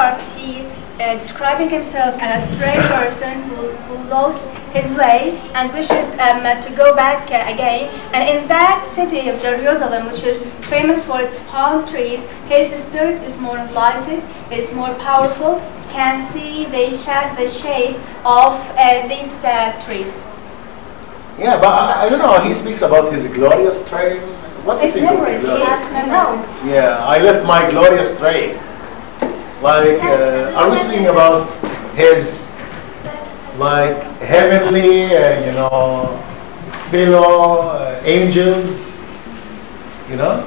part, he describing himself as a stray person who lost his way and wishes to go back again. And in that city of Jerusalem, which is famous for its palm trees, his spirit is more enlightened, it is more powerful, can see the shape of these trees. Yeah, but I don't know, he speaks about his glorious train. What do you think of his glorious? Yeah, I left my glorious train. Like, are we speaking about his, like, heavenly, you know, fellow angels, you know?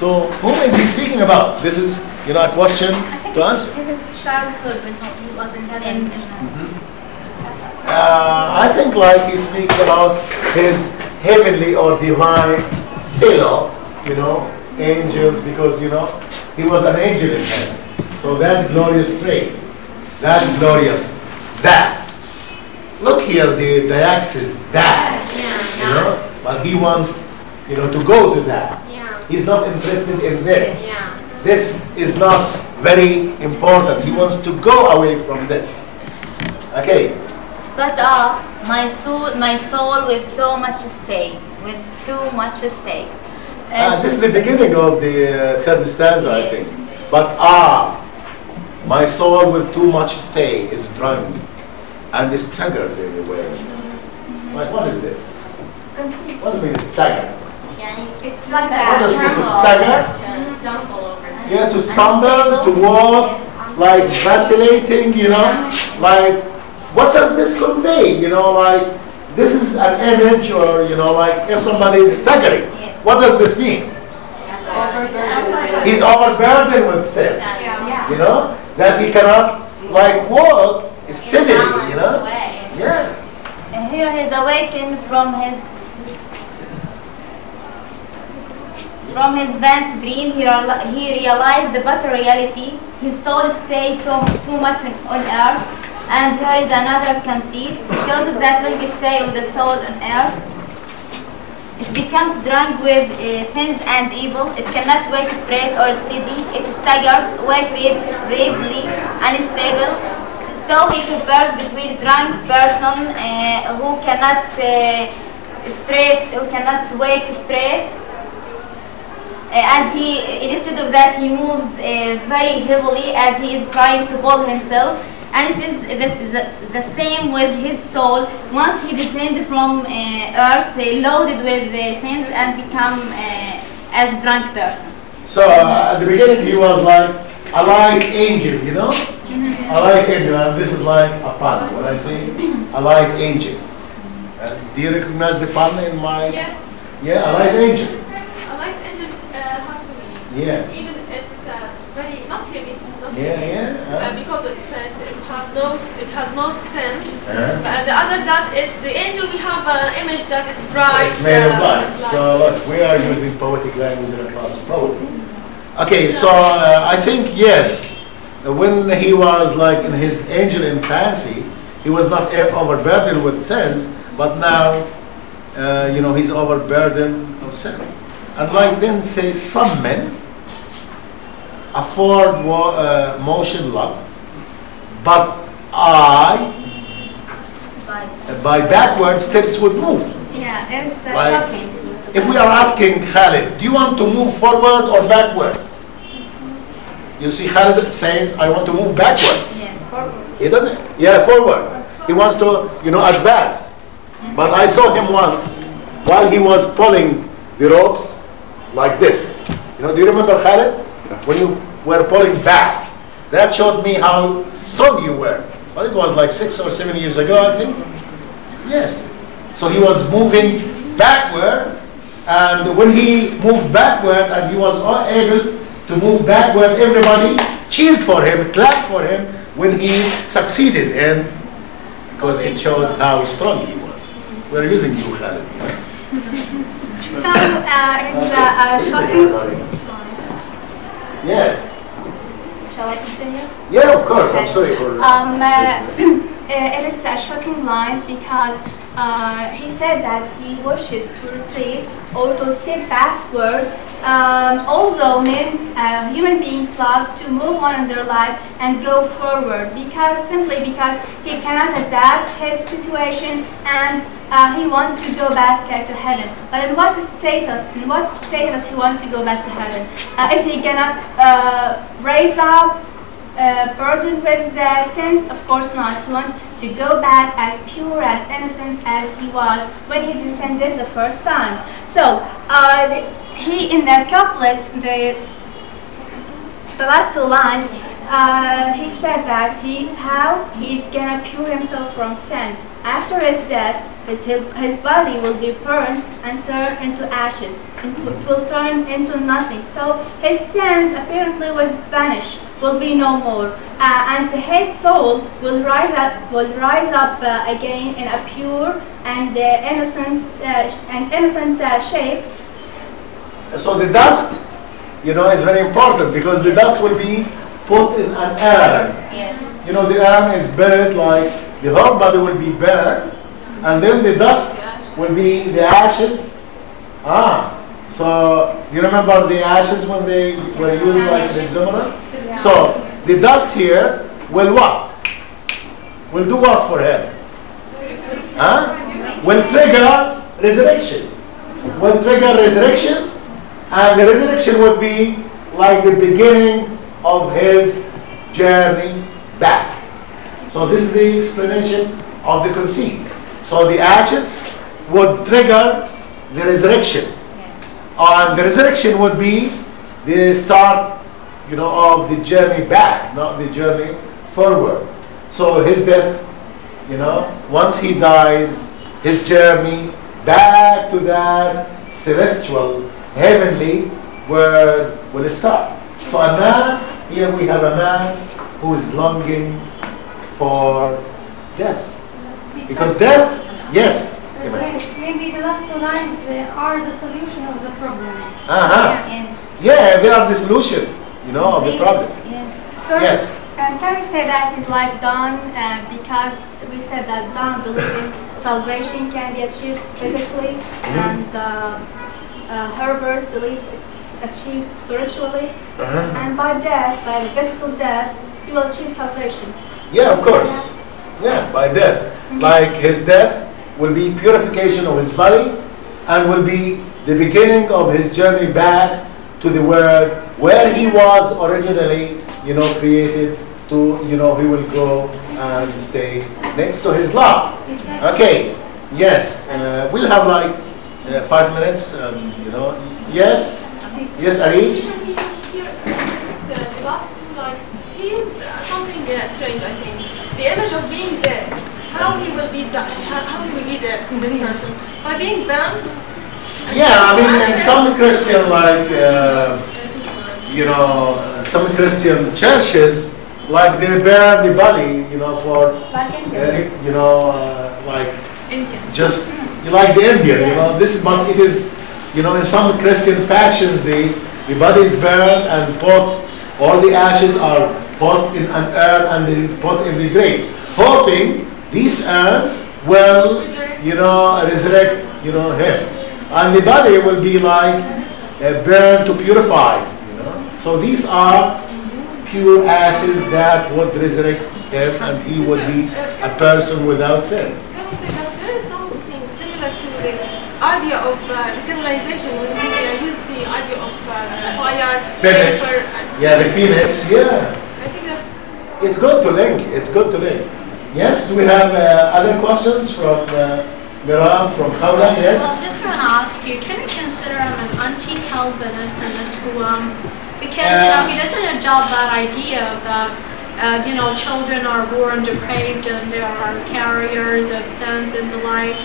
So, whom is he speaking about? This is, you know, a question to answer. His childhood when he was in heaven. I think like he speaks about his heavenly or divine fellow, you know, angels, because, you know, he was an angel in heaven. So that glorious train, that glorious, that. Look here, the axis, that, you know, but he wants, you know, to go to that. He's not interested in this. This is not very important. He wants to go away from this. Okay. But my soul with too much stay, with too much stay. This is the beginning of the third stanza, yes. I think. But my soul with too much stay is drunk and staggers everywhere. Like, what is this? What does it mean, stagger? It's like What does it mean, to stagger? To stumble over. Yeah, to stumble, to walk, like vacillating, you know, like, what does this convey? You know, like, this is an image, or, you know, like, if somebody is staggering, what does this mean? He's overburdened with sin, you know, that he cannot, like, walk steadily, you know? Yeah. And here he's awakened from his vast dream. He realized the better reality. His soul stayed too much on earth. And here is another conceit. Because of that long stay of the soul on earth, it becomes drunk with sins and evil. It cannot walk straight or steady. It staggers, walk bravely, unstable. So he compares between drunk person who cannot walk straight, and instead of that he moves very heavily as he is trying to pull himself. And it is the same with his soul. Once he descends from earth, loaded with sins, and become as drunk person. So at the beginning he was like a light angel, you know? A light angel, and this is like a pun. When I say a light angel. Do you recognize the pun in my? Yes. Yeah, a light angel. A light engine has to be. Yeah. Even it's very not heavy. Not Yeah, heavy. yeah. Because it has no sense. And the other that is the angel. We have an image that is bright. It's made of light. So look, we are using poetic language in a class of poetry. Okay, so I think yes, when he was like in his angel infancy, he was not overburdened with sins, but now, you know, he's overburdened of sin. And like then say some men afford motion love, but by backward steps would move. Yeah, it's Like, shocking. if we are asking Khalid, do you want to move forward or backward? You see, Khalid says, I want to move backward. Yeah, forward. He doesn't. Yeah, forward. He wants to, you know, advance. But I saw him once while he was pulling the ropes like this. You know, do you remember Khalid? When you were pulling back. That showed me how strong you were. Well, it was like 6 or 7 years ago, I think. Yes. So he was moving backward, and when he moved backward and he was able to move backward, everybody cheered for him, clapped for him when he succeeded, and because it showed how strong he was. We're using you, Khalid. So it's shocking. Yes. Shall I continue? Yeah, of course. I'm sorry for. It is shocking lines because he said that he wishes to retreat or to step backward although human beings love to move on in their life and go forward simply because he cannot adapt his situation and he wants to go back to heaven. But in what status he wants to go back to heaven? If he cannot raise up burdened with sins, of course not. He wants to go back as pure, as innocent as he was when he descended the first time. So he, in that couplet, the last two lines, he said that how he's gonna pure himself from sin. After his death, his body will be burned and turned into ashes. It will turn into nothing. So his sins apparently will vanish, will be no more, and his soul will rise up again in a pure and innocent shape. So the dust, is very important because the dust will be put in an urn. Yes. The urn is buried, like the whole body will be burned, and then the dust will be the ashes. So you remember the ashes when they were used like the Zumra? So the dust here will what? Will do what for him? Will trigger resurrection. Will trigger resurrection, and the resurrection will be like the beginning of his journey back. So this is the explanation of the conceit. So the ashes would trigger the resurrection. And the resurrection would be the start, of the journey back, not the journey forward. So his death, once he dies, his journey back to that celestial, heavenly world will start. So a man, here we have a man who is longing for death. Because death, yes. Maybe the last two lines are the solution of the problem. Yeah, they are the solution, of the problem. Yes. So Yes. can we say that his life done because we said that Don believes in salvation can be achieved physically, and Herbert believes it's achieved spiritually, and by death, by the physical death, he will achieve salvation. Yeah, of course. Yeah, by death. Like his death will be purification of his body and will be the beginning of his journey back to the world where he was originally, created to, he will go and stay next to his love. Okay, yes, we'll have like 5 minutes, yes, yes, Arish? The last two lines, he used something strange, I think. The image of being dead. How he will be dead? How he will be dead? This person by being burned. Yeah, I mean, in some Christian, like, some Christian churches, like they burn the body, for, like, Indian. just like the Indian, this, but it is, in some Christian factions, the body is burned and all the ashes are put in an urn and they put in the grave, hoping these urns will, resurrect, him. And the body will be like burned to purify, So these are pure ashes that would resurrect him and he would be a person without sins. Can we say that there is something similar to the idea of materialization when we use the idea of fire, Phoenix. vapor, Yeah, the phoenix, yeah. I think that It's good to link, it's good to link. Yes, do we have other questions from Miram, from Khawla? Yes? Well, just want to ask you, can we consider him an anti-Calvinist in this poem? Because, he doesn't adopt that idea that, children are born depraved and they are carriers of sins and the like.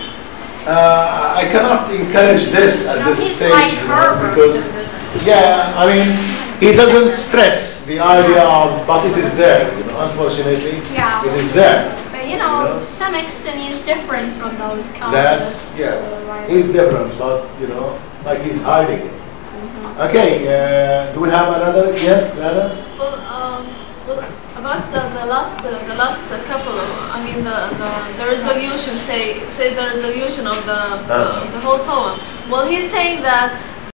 I cannot encourage this at this He's stage, like Herbert because, in this. yeah, I mean, he doesn't stress the idea of, but it is there, unfortunately, Yeah. it is there. But, to some extent he's different from those Calvinists. That's, yeah, he's different, but, like he's hiding it. Okay, do we have another? Yes, Anna? well, about the last couple. I mean the resolution. Say the resolution of the whole poem. Well, he's saying that